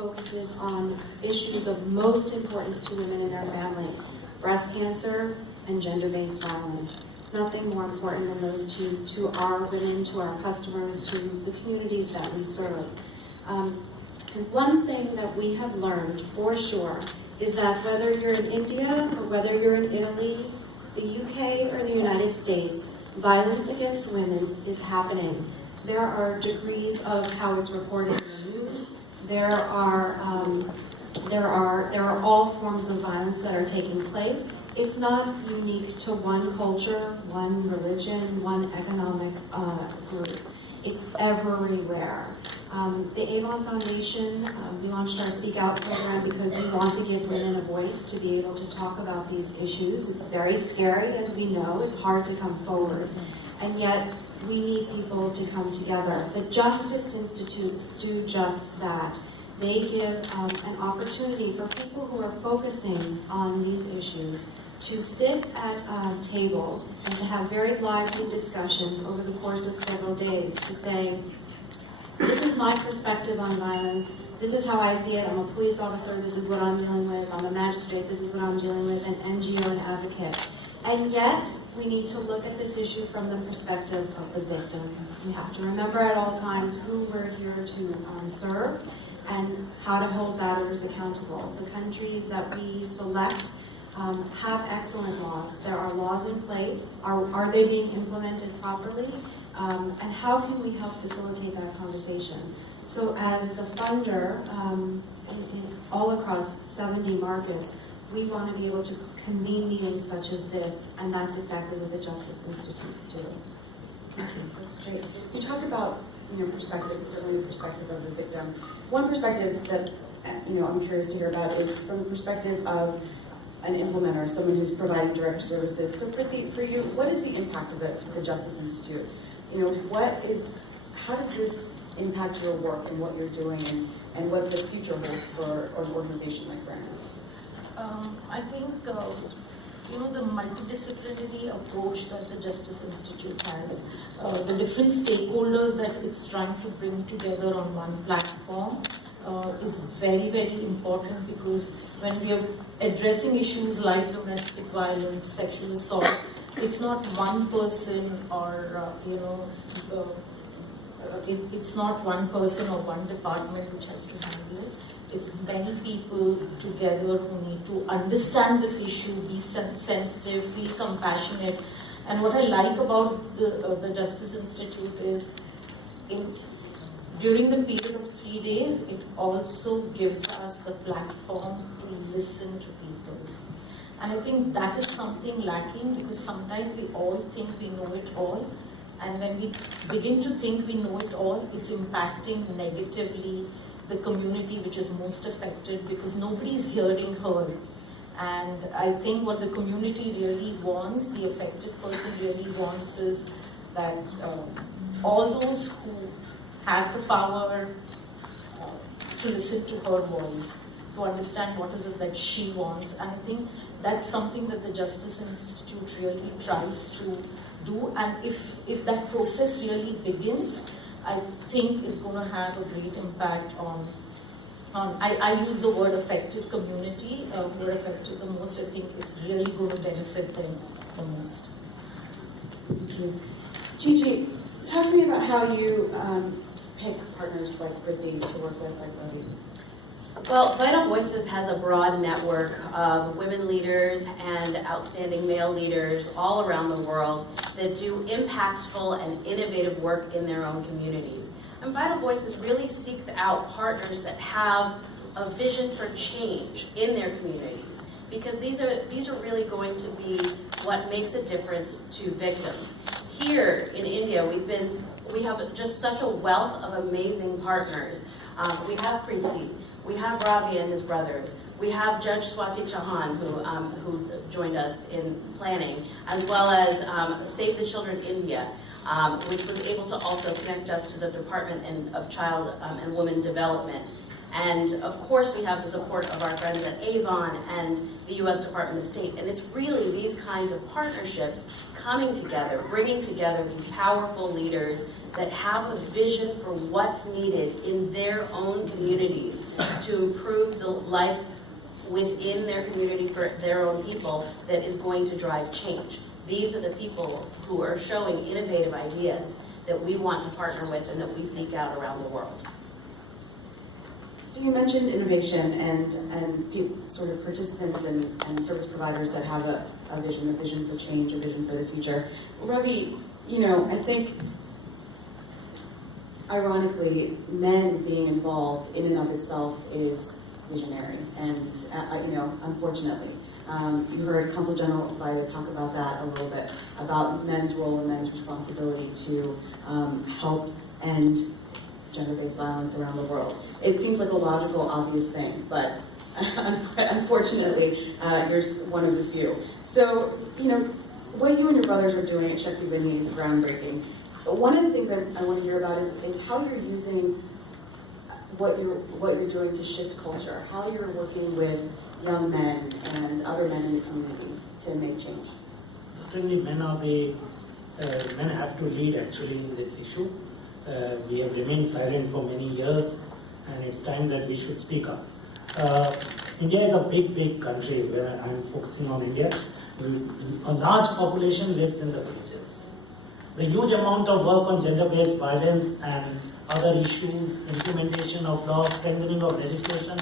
focuses on issues of most importance to women and their families: breast cancer and gender-based violence. Nothing more important than those two to our women, to our customers, to the communities that we serve. One thing that we have learned for sure is that whether you're in India or whether you're in Italy, the UK or the United States, violence against women is happening. There are degrees of how it's reported in the news. There are all forms of violence that are taking place. It's not unique to one culture, one religion, one economic group. It's everywhere. The Avon Foundation, we launched our Speak Out program because we want to give women a voice to be able to talk about these issues. It's very scary, as we know. It's hard to come forward. And yet, we need people to come together. The Justice Institutes do just that. They give an opportunity for people who are focusing on these issues to sit at tables and to have very lively discussions over the course of several days to say, this is my perspective on violence, this is how I see it, I'm a police officer, this is what I'm dealing with, I'm a magistrate, this is what I'm dealing with, an NGO, an advocate. And yet, we need to look at this issue from the perspective of the victim. We have to remember at all times who we're here to serve and how to hold batterers accountable. The countries that we select have excellent laws. There are laws in place. Are they being implemented properly? And how can we help facilitate that conversation? So as the funder, all across 70 markets, we want to be able to convene meetings such as this, and that's exactly what the Justice Institutes do. Thank you. That's great. You talked about your perspective, certainly the perspective of the victim. One perspective that I'm curious to hear about is from the perspective of an implementer, someone who's providing direct services. So Priti, for you, what is the impact of the Justice Institute? How does this impact your work and what you're doing and what the future holds for an organization like Brand? I think the multidisciplinary approach that the Justice Institute has, the different stakeholders that it's trying to bring together on one platform is very, very important, because when we are addressing issues like domestic violence, sexual assault, it's not one person or it's not one person or one department which has to handle it. It's many people together who need to understand this issue, be sensitive, feel compassionate. And what I like about the Justice Institute is, during the period of 3 days, it also gives us the platform to listen to people. And I think that is something lacking, because sometimes we all think we know it all. And when we begin to think we know it all, it's impacting negatively the community which is most affected, because nobody's hearing her. And I think what the community really wants, the affected person really wants, is that all those who have the power to listen to her voice, to understand what is it that she wants. And I think that's something that the Justice Institute really tries to do. And if that process really begins, I think it's going to have a great impact on I use the word affected community, who are affected the most. I think it's really going to benefit them the most. Thank you. Gigi, talk to me about how you pick partners like Priti to work with, like Ravi. Well, Vital Voices has a broad network of women leaders and outstanding male leaders all around the world that do impactful and innovative work in their own communities. And Vital Voices really seeks out partners that have a vision for change in their communities, because these are really going to be what makes a difference to victims. Here in India, we have just such a wealth of amazing partners. We have Priti. We have Ravi and his brothers. We have Judge Swati Chauhan, who joined us in planning, as well as Save the Children India, which was able to also connect us to the Department of Child and Women Development. And of course, we have the support of our friends at Avon and the U.S. Department of State. And it's really these kinds of partnerships coming together, bringing together these powerful leaders that have a vision for what's needed in their own communities to improve the life within their community for their own people that is going to drive change. These are the people who are showing innovative ideas that we want to partner with and that we seek out around the world. So you mentioned innovation and people, sort of participants and service providers that have a vision for change, a vision for the future. Ravi, I think ironically, men being involved in and of itself is visionary, and unfortunately. You heard Consul General Biden talk about that a little bit, about men's role and men's responsibility to help end gender-based violence around the world. It seems like a logical, obvious thing, but unfortunately, you're one of the few. So, what you and your brothers are doing at Shakti Vinny is groundbreaking. But one of the things I want to hear about is how you're using what you're doing to shift culture, how you're working with young men and other men in the community to make change. Certainly men have to lead actually in this issue. We have remained silent for many years, and it's time that we should speak up. India is a big country where I'm focusing on India. A large population lives in the villages. The huge amount of work on gender-based violence and other issues, implementation of laws, strengthening of legislation,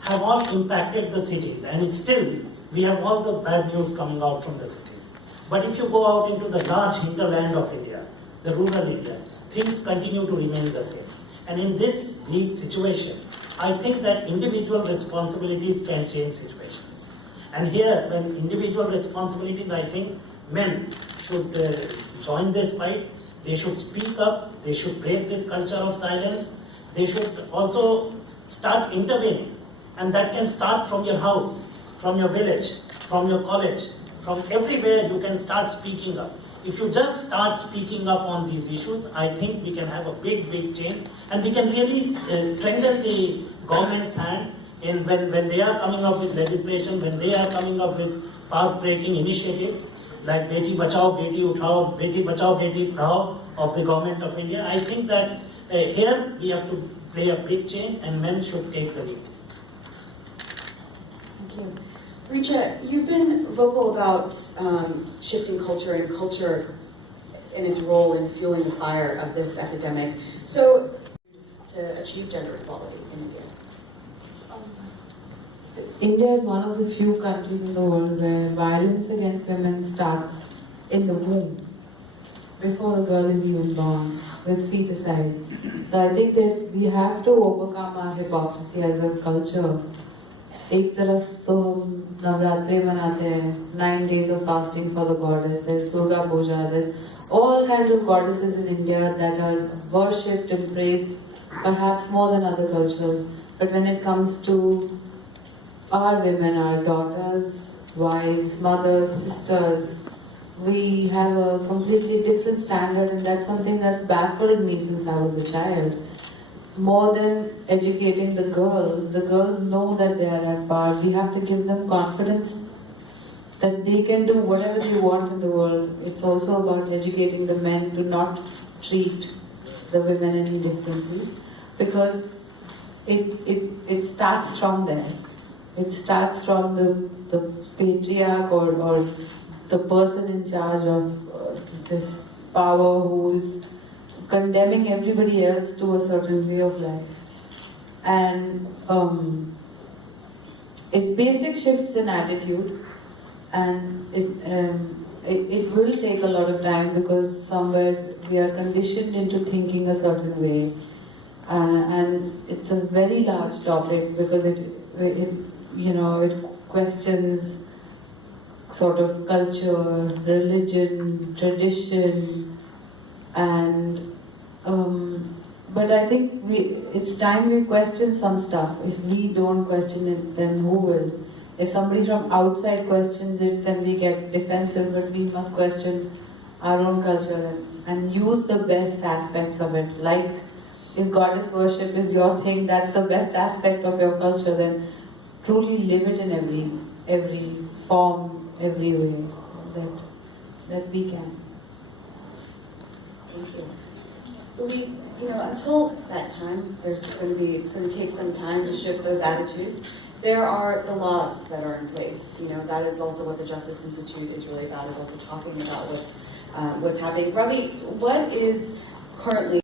have all impacted the cities, and it's still, we have all the bad news coming out from the cities. But if you go out into the large hinterland of India, the rural India, things continue to remain the same. And in this bleak situation, I think that individual responsibilities can change situations. And here, when individual responsibilities, I think men should join this fight. They should speak up. They should break this culture of silence. They should also start intervening. And that can start from your house, from your village, from your college, from everywhere you can start speaking up. If you just start speaking up on these issues, I think we can have a big change, and we can really strengthen the government's hand in when they are coming up with legislation, when they are coming up with path-breaking initiatives like Beti Bachao, Beti Uthao, Beti Bachao, Beti Padhao of the government of India. I think that here we have to play a big change, and men should take the lead. Thank you. Richa, you've been vocal about shifting culture and culture and its role in fueling the fire of this epidemic. So, to achieve gender equality in India. India is one of the few countries in the world where violence against women starts in the womb, before the girl is even born, with feticide. So I think that we have to overcome our hypocrisy as a culture. एक तरफ तो हम नवरात्रि मनाते हैं, 9 days of fasting for the goddess, there's Durga Puja, there's all kinds of goddesses in India that are worshipped and praised, perhaps more than other cultures. But when it comes to our women, our daughters, wives, mothers, sisters, we have a completely different standard, and that's something that's baffled me since I was a child. More than educating the girls know that they are at par. We have to give them confidence that they can do whatever they want in the world. It's also about educating the men to not treat the women any differently, because it starts from there. It starts from the patriarch or the person in charge of this power who is condemning everybody else to a certain way of life. And it's basic shifts in attitude, and it will take a lot of time, because somewhere we are conditioned into thinking a certain way. And it's a very large topic, because it questions sort of culture, religion, tradition, and but I think it's time we question some stuff. If we don't question it, then who will? If somebody from outside questions it, then we get defensive, but we must question our own culture and use the best aspects of it. Like, if goddess worship is your thing, that's the best aspect of your culture, then truly live it in every form, every way that we can. Thank you. until that time, it's going to take some time to shift those attitudes. There are the laws that are in place. That is also what the Justice Institute is really about, is also talking about what's happening. Ravi, what is currently